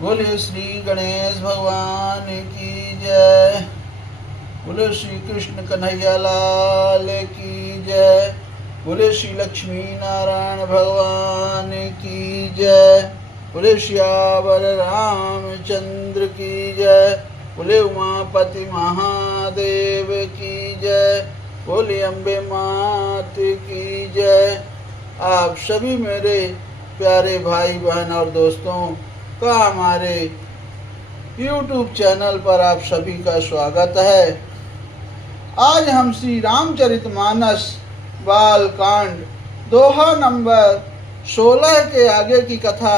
बोले श्री गणेश भगवान की जय। बोले श्री कृष्ण कन्हैया लाल की जय। बोले श्री लक्ष्मी नारायण भगवान की जय। बोले श्यावर रामचंद्र की जय। बोले उमापति महादेव की जय। बोले अम्बे मात की जय। आप सभी मेरे प्यारे भाई बहन और दोस्तों का हमारे YouTube चैनल पर आप सभी का स्वागत है। आज हम श्री रामचरितमानस बालकांड दोहा नंबर 16 के आगे की कथा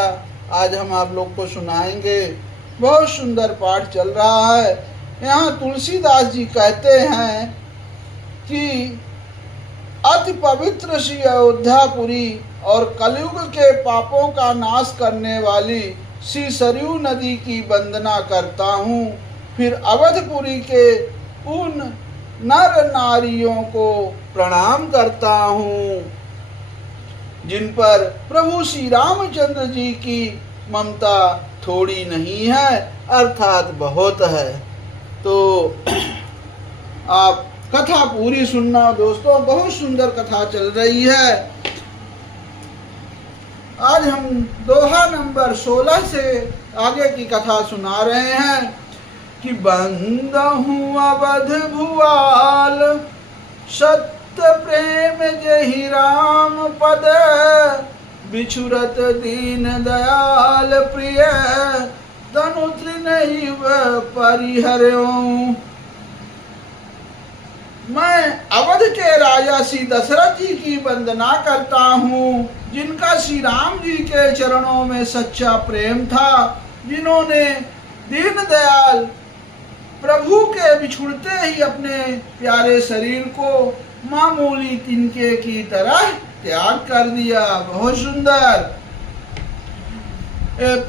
आज हम आप लोग को सुनाएंगे। बहुत सुंदर पाठ चल रहा है। यहाँ तुलसीदास जी कहते हैं कि अति पवित्र श्री अयोध्यापुरी और कलयुग के पापों का नाश करने वाली श्री सरयू नदी की वंदना करता हूँ। फिर अवधपुरी के उन नर नारियों को प्रणाम करता हूँ जिन पर प्रभु श्री रामचंद्र जी की ममता थोड़ी नहीं है अर्थात बहुत है। तो आप कथा पूरी सुनना दोस्तों, बहुत सुंदर कथा चल रही है। आज हम दोहा नंबर 16 से आगे की कथा सुना रहे हैं कि बंदहु अवध भुआल सत्य प्रेम जहि राम पद बिछुरत दीन दयाल प्रिय तनु तृणैव परिहर्यों। मैं अवध के राजा श्री दशरथ जी की वंदना करता हूँ जिनका श्री राम जी के चरणों में सच्चा प्रेम था, जिन्होंने दीन दयाल प्रभु के बिछुड़ते ही अपने प्यारे शरीर को मामूली तिनके की तरह त्याग कर दिया। बहुत सुंदर।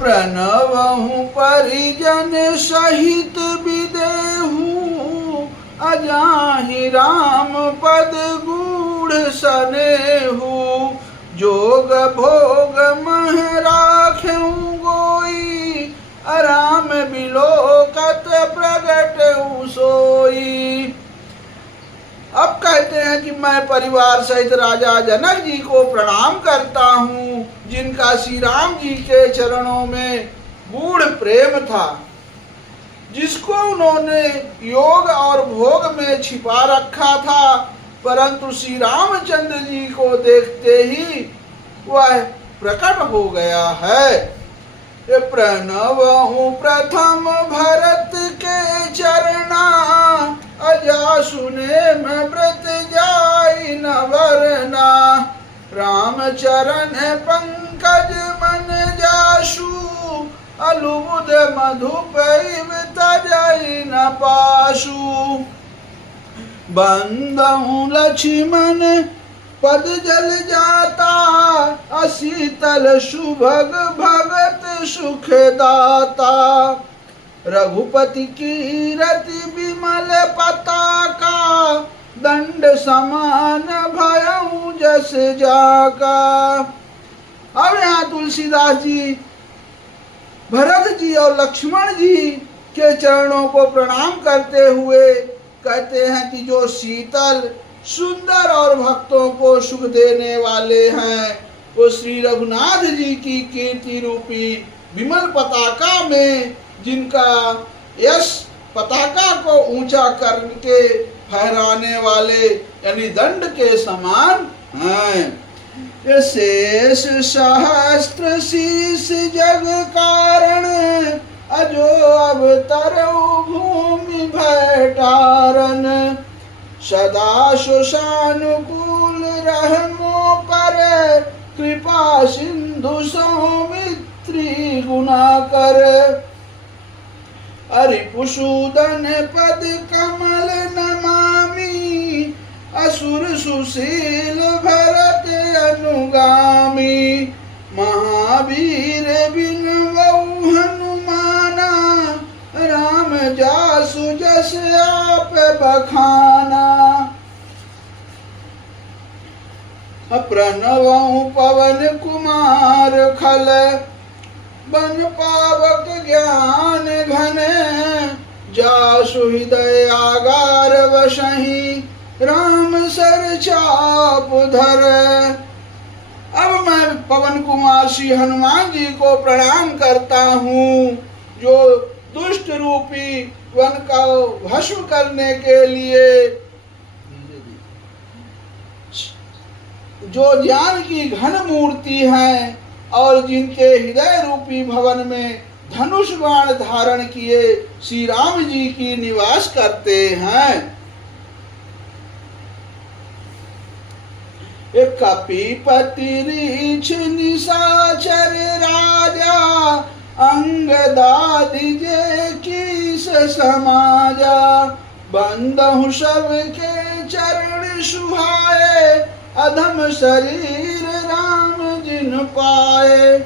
प्रणवहु परिजन सहित विदेहु अजाहि राम पद गूढ़ सनेहु जोग भोग मह राखें गोई अराम बिलोकत प्रगट सोई। अब कहते हैं कि मैं परिवार सहित राजा जनक जी को प्रणाम करता हूँ जिनका श्री राम जी के चरणों में गूढ़ प्रेम था, जिसको उन्होंने योग और भोग में छिपा रखा था, परंतु श्री रामचंद्र जी को देखते ही वह प्रकट हो गया है। प्रणवहु प्रथम भरत के चरना अजा सुने में व्रत जाई न वरना राम चरण पंकज मन जासु अलुबुद मधुपैव तजई न पासु। बंदहु लक्ष्मण पद जल जाता असीतल सुभग भगत सुख दाता रघुपति की रति विमल पताका दंड समान भयउ जस जाका। अब यहाँ तुलसीदास जी भरत जी और लक्ष्मण जी के चरणों को प्रणाम करते हुए कहते हैं कि जो शीतल सुंदर और भक्तों को सुख देने वाले हैं, वो श्री रघुनाथ जी की कीर्ति रूपी विमल पताका में जिनका यश पताका को ऊंचा करके फहराने वाले यानी दंड के समान हैं। शेष सहस्त्र शीस जग कारण अजो अवतरऊ भूमि भैटारन सदा सुशानुकूल रहमो पर कृपा सिंधु सौमित्री गुना कर। अरिपुसूदन पद कमल नमामि असुर सुशील भरत अनुगामी महावीर बिन बहु हनुमाना राम जासु जस आप बखाना। प्रणवहु पवन कुमार खल बन पावक ज्ञान घन, जासु हृदय आगार वसहि, राम सर चाप धर। अब मैं पवन कुमार श्री हनुमान जी को प्रणाम करता हूँ, जो दुष्ट रूपी वन का भस्म करने के लिए, जो ज्ञान की घन मूर्ति है और जिनके हृदय रूपी भवन में धनुष बाण धारण किए श्री राम जी की निवास करते हैं। कपीपति रीछ निशाचर राजा, अंगदादि जे कीस समाजा, बंदहु सबके चरण सुहाए, अधम शरीर राम जिन पाए।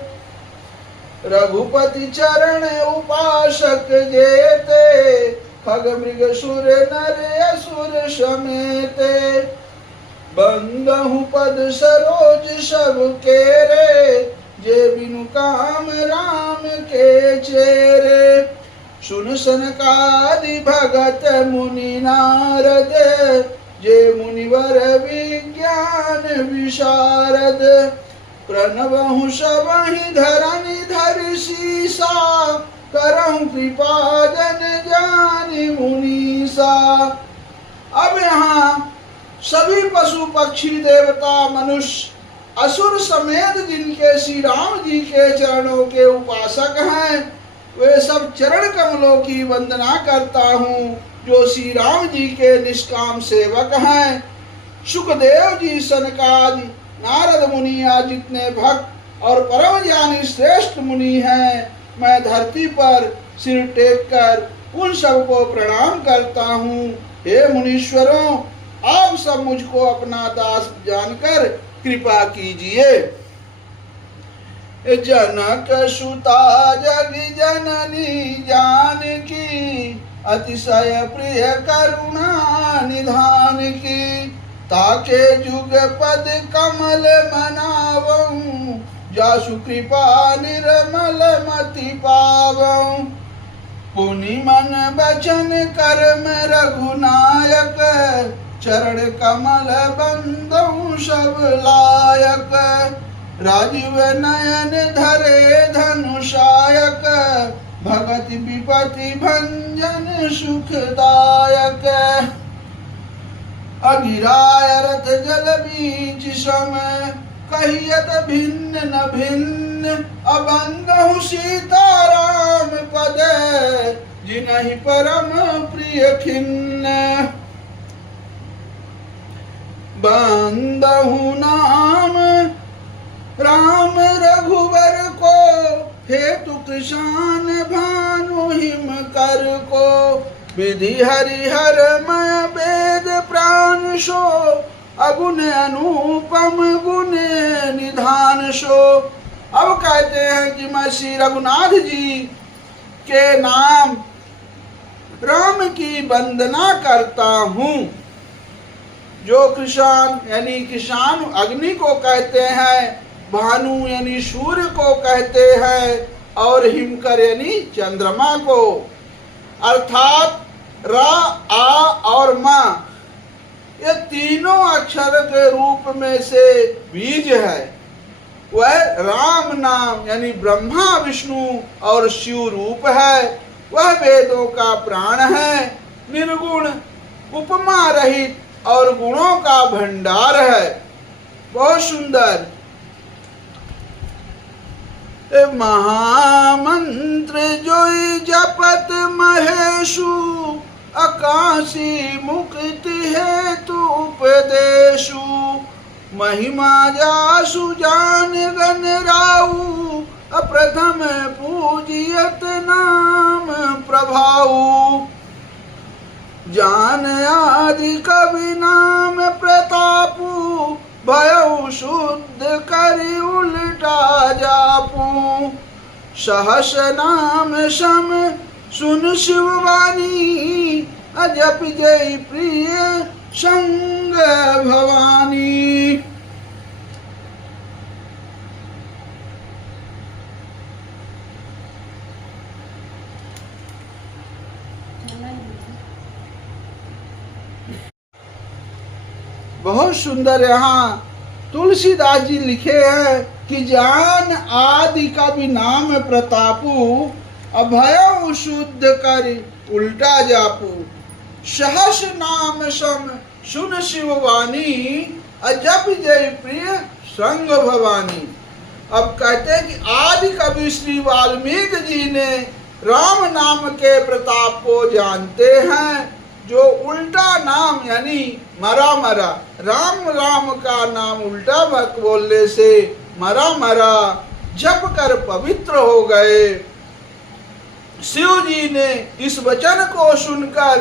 रघुपति चरण उपासक जेते, खग मृग सुर नर असुर समेते, बंदहु पद सरोज सब केरे, जे बिनु काम राम के चेरे। सुन सनकादि भगत मुनि नारद, जे मुनिवर विज्ञान विशारद, प्रणवहु सबहि धरनि धरि सीसा, करहु कृपा जन जानि मुनीसा। अब यहाँ सभी पशु पक्षी देवता मनुष्य असुर समेत जिनके श्री राम जी के चरणों के उपासक हैं, वे सब चरण कमलों की वंदना करता हूँ, जो श्री राम जी के निष्काम सेवक हैं। सुखदेव जी, सनकादि, नारद मुनि आदि जितने भक्त और परम ज्ञानी श्रेष्ठ मुनि हैं, मैं धरती पर सिर टेक कर उन सबको प्रणाम करता हूँ। हे मुनीश्वरों, आप सब मुझको अपना दास जानकर कृपा कीजिए। जनक सुता जग जननी जानकी, अतिशय प्रिय करुणा निधान की, ताके जुग पद कमल मनावऊं, जासु कृपा निर्मल मति पावऊं। पुनि मन बचन कर्म रघुनायक, चरण कमल बंदहु सब लायक। राजीव नयन धरे धनुषायक, भगति विपति भंजन सुखदायक। अगिराय रथ जल बीच सम, कहियत भिन्न न भिन्न, अबंदहु सीताराम पद, जिनहि परम प्रिय खिन्न। बंदहु नाम राम रघुबर को, हेतु कृशान भानु हिम कर को। विधि हरिहर मय वेद प्राण सो, अगुण अनुपम गुण निधान सो। अब कहते हैं कि मैं श्री रघुनाथ जी के नाम राम की वंदना करता हूँ। जो कृषाण यानी किसान अग्नि को कहते हैं, भानु यानी सूर्य को कहते हैं, और हिमकर यानी चंद्रमा को। अर्थात रा, आ और मा, ये तीनों अक्षर के रूप में से बीज है। वह राम नाम यानी ब्रह्मा विष्णु और शिव रूप है। वह वेदों का प्राण है, निर्गुण उपमा रहित और गुणों का भंडार है। बहुत सुंदर। महामंत्र जोई जपत महेशु, आकाशी मुक्ति हेतु उपदेशु। महिमा जासु जान गन राऊ, अप्रथम पूजियत नाम प्रभाऊ। जान आदि कवि नाम प्रतापु, भयउ शुद्ध करि उल्टा जापू। सहस नाम सम सुन शिववाणी, अजप जय प्रिय संग भवानी। बहुत सुंदर यहाँ तुलसीदास जी लिखे हैं कि जान आदि का भी नाम प्रतापू, अभय शुद्ध कर उल्टा जापू, सहस नाम सम सुन शिव वाणी, अजब जय प्रिय संग भवानी। अब कहते हैं कि आदि कवि श्री वाल्मीकि जी ने राम नाम के प्रताप को जानते हैं, जो उल्टा नाम यानी मरा मरा, राम राम का नाम उल्टा बोलने से मरा मरा जप कर पवित्र हो गए। शिव जी ने इस वचन को सुनकर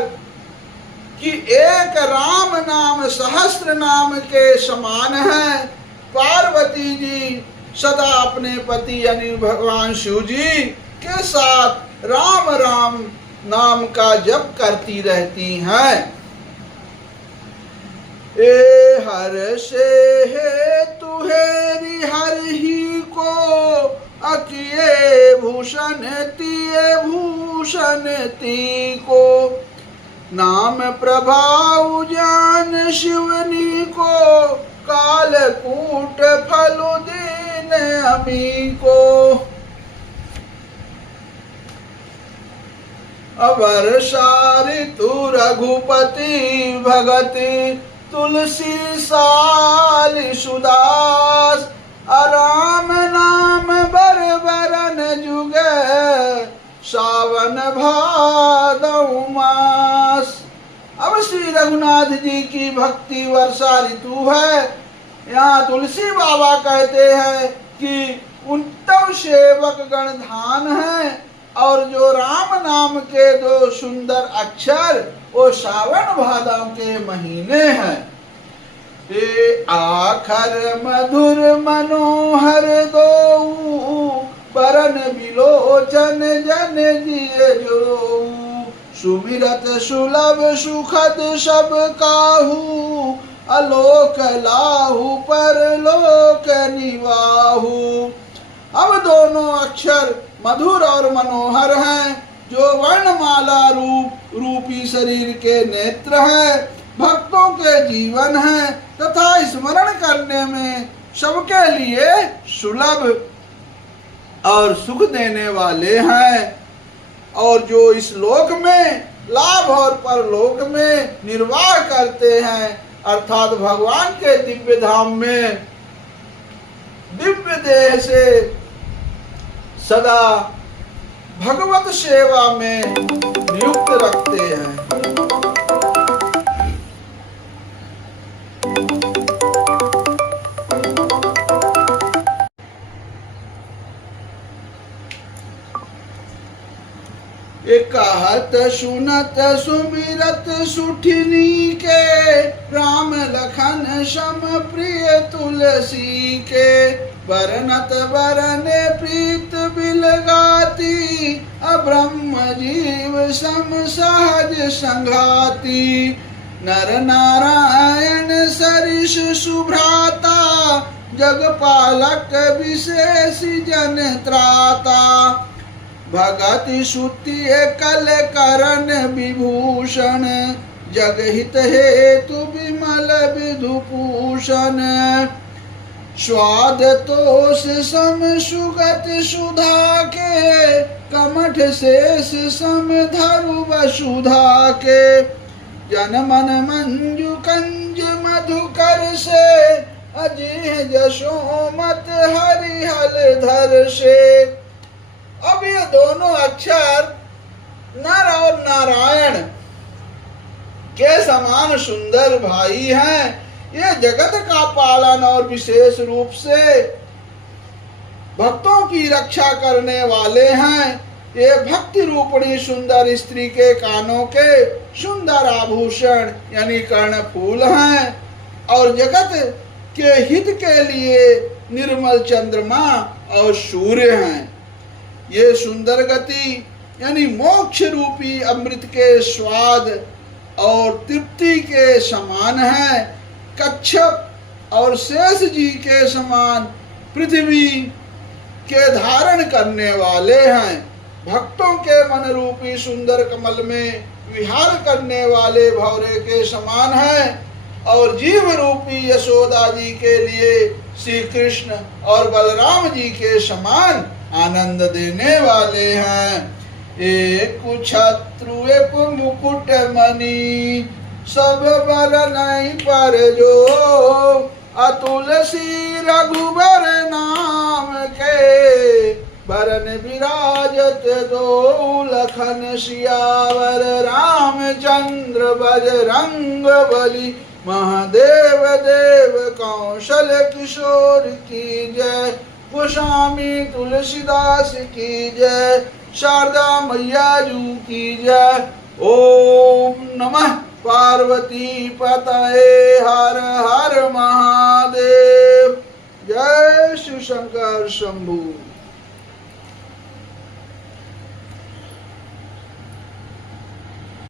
कि एक राम नाम सहस्त्र नाम के समान है, पार्वती जी सदा अपने पति यानी भगवान शिव जी के साथ राम राम नाम का जप करती रहती हैं। ए हर से है तुहेरी हर ही को, अकिए भूषण तिये भूषण ती को, नाम प्रभाव जान शिवनी को, कालकूट फलु दीन अमी को। अवर सारि तू रघुपति भगति, तुलसी साल सुदास, अराम नाम बर बरन जुग, सावन भादौ मास। अब श्री रघुनाथ जी की भक्ति वर्षा ऋतु है। यहाँ तुलसी बाबा कहते हैं कि उत्तम सेवक गण धान है, और जो राम नाम के दो सुंदर अक्षर वो सावन भादौ के महीने हैं। ये आखर मधुर मनोहर दो, परन बिलोचन जन दिए जो, सुमिरत सुलभ सुखद सब काहू, अलोक लाहू परलोक निवाहू। अब दोनों अक्षर मधुर और मनोहर हैं, जो वर्णमाला रूपी शरीर के नेत्र हैं, भक्तों के जीवन हैं तथा स्मरण करने में सबके लिए सुलभ और सुख देने वाले हैं, और जो इस लोक में लाभ और परलोक में निर्वाह करते हैं, अर्थात भगवान के दिव्य धाम में दिव्य देह से सदा भगवत सेवा में नियुक्त रखते हैं। कहत सुनत सुमिरत सुठिनी के, राम लखन सम प्रिय तुलसी के, बरनत बरने प्रीत बिलगाती, अब्रह्म जीव सम सहज संघाती, नर नारायण सरिष सुभ्राता, जगपालक विशेष जन त्राता, भगति श्रुति कल करण विभूषण, जगहित हेतु विमल विधुभूषण, स्वाद तोष सम सुगत सुधा के, कमठ शेष सम धरु वसुधा के, जन मन मंजु कंज मधुकर से, अजिह जशोमत हरिहल धर से। अब ये दोनों अक्षर नर और नारायण के समान सुंदर भाई हैं। ये जगत का पालन और विशेष रूप से भक्तों की रक्षा करने वाले हैं। ये भक्ति रूपणी सुंदर स्त्री के कानों के सुंदर आभूषण यानी कर्ण फूल हैं, और जगत के हित के लिए निर्मल चंद्रमा और सूर्य हैं। ये सुंदर गति यानी मोक्ष रूपी अमृत के स्वाद और तृप्ति के समान है। कच्छप और शेष जी के समान पृथ्वी के धारण करने वाले हैं। भक्तों के मन रूपी सुंदर कमल में विहार करने वाले भौरे के समान है। और जीव रूपी यशोदा जी के लिए श्री कृष्ण और बलराम जी के समान आनंद देने वाले हैं। एक छत्रु एक मुकुट मणि सब बरनई पर जो, अतुल सी रघुबर नाम के बरन विराजत दो, लखन सियावर रामचंद्र बजरंग बली, महादेव देव कौशल किशोर की जय, गोस्वामी तुलसीदास की जय, शारदा मैया जू की जय। ओम नमः पार्वती पतये, हर हर महादेव। जय शिव शंकर शंभु।